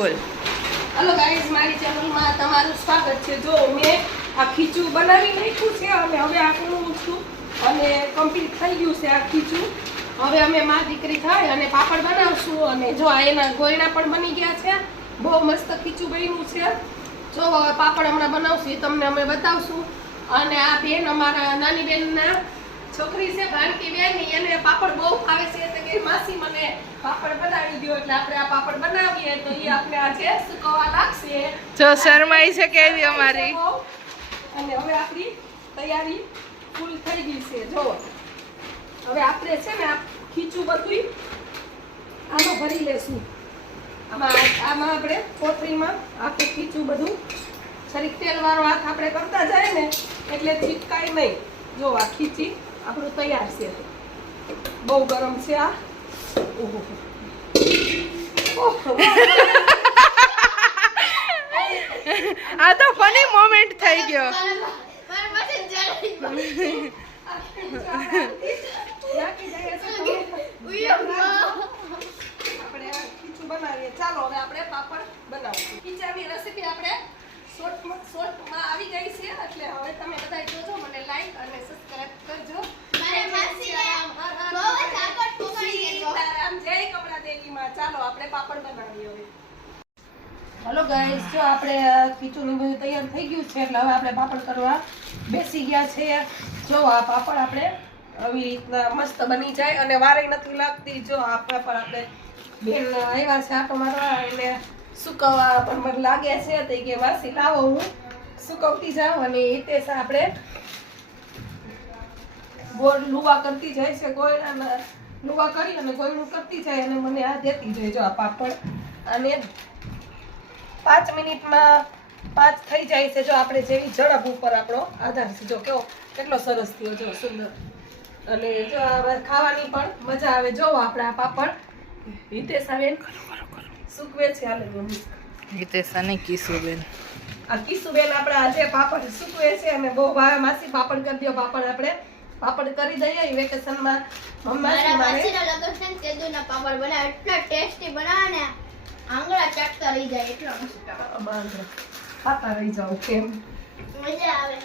Hello guys મારી ચેનલમાં તમારું સ્વાગત છે। જો મેં આ ખીચું બનાવી નાખ્યું છે અને હવે આપણું છું અને કમ્પ્લીટ થઈ ગયું છે આ ખીચું। હવે અમે માં દીકરી થાય અને પાપડ બનાવશું અને જો આ એના ગોયણા પણ બની ગયા છે। બહુ મસ્ત ખીચું બન્યું છે। જો હવે પાપડ હમણાં બનાવશું એ તમને અમે બતાવશું। અને આ બેન અમારા નાની બેનના છોકરી છે ભાણકી બેન, એને પાપડ બહુ ભાવે છે એટલે કે માસી મને પાપડ બનાવી દો એટલે આપણે આ પાપડ બનાવીએ તો એ આપણે આજે સુકવવા લાગશે। જો શરમાઈ છે કેવી અમારી। અને હવે આપણી તૈયારી ફૂલ થઈ ગઈ છે। જો હવે આપણે છે ને આ ખીચું બધું આમાં ભરી લેશું। આમાં આપણે કોથળીમાં આખું ખીચું બધું સરી તેલવાળો હાથ આપણે કરતા જાય ને એટલે ચીપકાય નહીં। જો આ ખીચી આપણું તૈયાર છે। બહુ ગરમ છે આ। ઓહો આ તો ફની મોમેન્ટ થઈ ગયો। ચાલો હવે આપણે પાપડ બનાવશું। ખીચાની રેસીપી આપણે શોર્ટમાં આવી ગઈ છે એટલે હવે તમે બધા જોજો, મને લાઈક અને સબસ્ક્રાઇબ કરજો। જય કપડા દેવીમાં। ચાલો આપણે પાપડ બનાવીએ હવે। હેલો ગાઈસ, જો આપણે ખીચું બધું તૈયાર થઈ ગયું છે એટલે હવે આપણે પાપડ કરવા બેસી ગયા છે। જો આ પાપડ આપણે આવી રીતના મસ્ત બની જાય અને વારે નથી લાગતી। જો આ પાપડ આપણે બેન આવ્યા છે આટો મારવા એને સુકવવા પણ મને લાગે છે તો કે વાસી લાવો હું સુકવતી જાઉં અને એ તે આપણે ગોળ લુવા કરતી જાય છે। ગોળના લુવા કરી અને ગોળનું કરતી જાય અને મને આ દેતી જાય। જો આ પાપડ અને 5 મિનિટમાં 5 થઈ જાય છે। જો આપણે જેવી ઝડપ ઉપર આપણો આધાર છે। જો કેવો કેટલો સરસ થયો, જો સુંદર। અને જો આ ખાવાની પણ મજા આવે। જો આપણે આ પાપડ હિતેશાબેન સુકવે છે। હાલે હિતેશા ને કિશુબેન, આ કિશુબેન આપણે આજે પાપડ સુકવે છે અને બહુ ભાવે। માસી પાપડ કરી દો, પાપડ આપણે પાપડ કરી દઈએ વેકેશનમાં। મારા માસીના લગન છે તે દુના પાપડ બનાવે એટલા ટેસ્ટી બનાવે ને આંગળા ચાટતા રહી જાય એટલા મસ્ત ખાતા રહી જાવ કેમ મજા આવે।